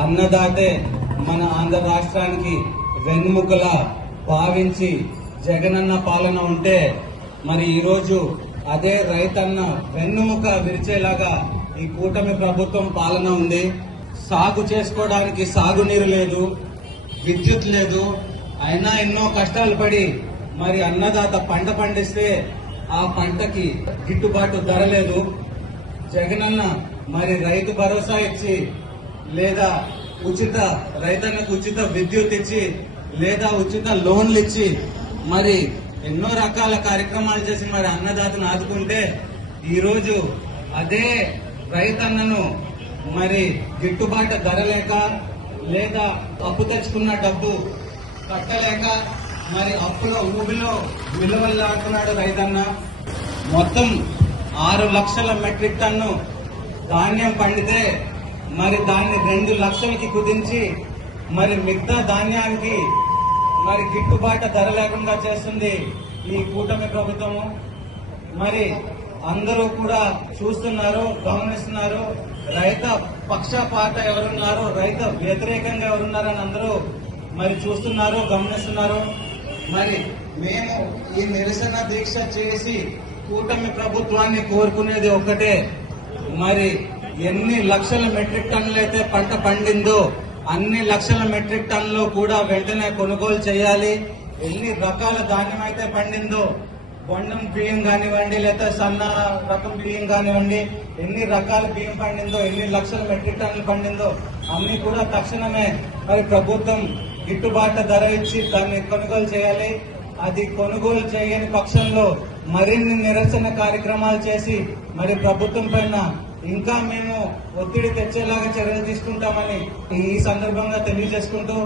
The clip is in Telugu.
అన్నదాతే మన ఆంధ్ర రాష్ట్రానికి వెన్నుముకలా భావించి జగనన్న పాలన ఉంటే మరి ఈరోజు అదే రైతన్న వెన్నుముక విరిచేలాగా ఈ కూటమి ప్రభుత్వం పాలన ఉంది. సాగు చేసుకోవడానికి సాగునీరు లేదు, విద్యుత్ లేదు, అయినా ఎన్నో కష్టాలు పడి మరి అన్నదాత పంట పండిస్తే ఆ పంటకి గిట్టుబాటు ధర లేదు. జగనన్న మరి రైతు భరోసా ఇచ్చి లేదా రైతన్నకు ఉచిత విద్యుత్ ఇచ్చి లేదా ఉచిత లోన్లు ఇచ్చి మరి ఎన్నో రకాల కార్యక్రమాలు చేసి మరి అన్నదాతను ఆదుకుంటే ఈరోజు అదే రైతన్నను మరి గిట్టుబాటు ధర లేక లేదా అప్పు తెచ్చుకున్న డబ్బు కట్టలేక మరి అప్పులో ఊబిలో విలువలాడుతున్నాడు రైతన్న. మొత్తం 6 లక్షల మెట్రిక్ టన్ను ధాన్యం పండితే మరి దాన్ని 2 లక్షలకి కుదించి మరి మిగతా ధాన్యానికి మరి గిట్టుబాటు ధర లేకుండా చేస్తుంది ఈ కూటమి ప్రభుత్వము. మరి అందరూ కూడా చూస్తున్నారు, గమనిస్తున్నారు. రైత పక్షపాత ఎవరున్నారు, రైతు వ్యతిరేకంగా ఎవరున్నారని అందరూ మరి చూస్తున్నారు, గమనిస్తున్నారు. మరి మేము ఈ నిరసన దీక్ష చేసి కూటమి ప్రభుత్వాన్ని కోరుకునేది ఒకటే, మరి ఎన్ని లక్షల మెట్రిక్ టన్నులు అయితే పంట పండిందో అన్ని లక్షల మెట్రిక్ టన్నులు కూడా వెంటనే కొనుగోలు చేయాలి. ఎన్ని రకాల ధాన్యం అయితే పండిందో, బొండం బియ్యం కానివ్వండి లేదా సన్న రకం బియ్యం కానివ్వండి, ఎన్ని రకాల బియ్యం పండిందో, ఎన్ని లక్షల మెట్రిక్ టన్నులు పండిందో అన్ని కూడా తక్షణమే మరి ప్రభుత్వం గిట్టుబాటు ధర ఇచ్చి దాన్ని కొనుగోలు చేయాలి. అది కొనుగోలు చేయని పక్షంలో మరిన్ని నిరసన కార్యక్రమాలు చేసి మరి ప్రభుత్వం పైన ఇంకా మేము ఒత్తిడి తెచ్చేలాగా చర్యలు తీసుకుంటామని ఈ సందర్భంగా తెలియజేసుకుంటూ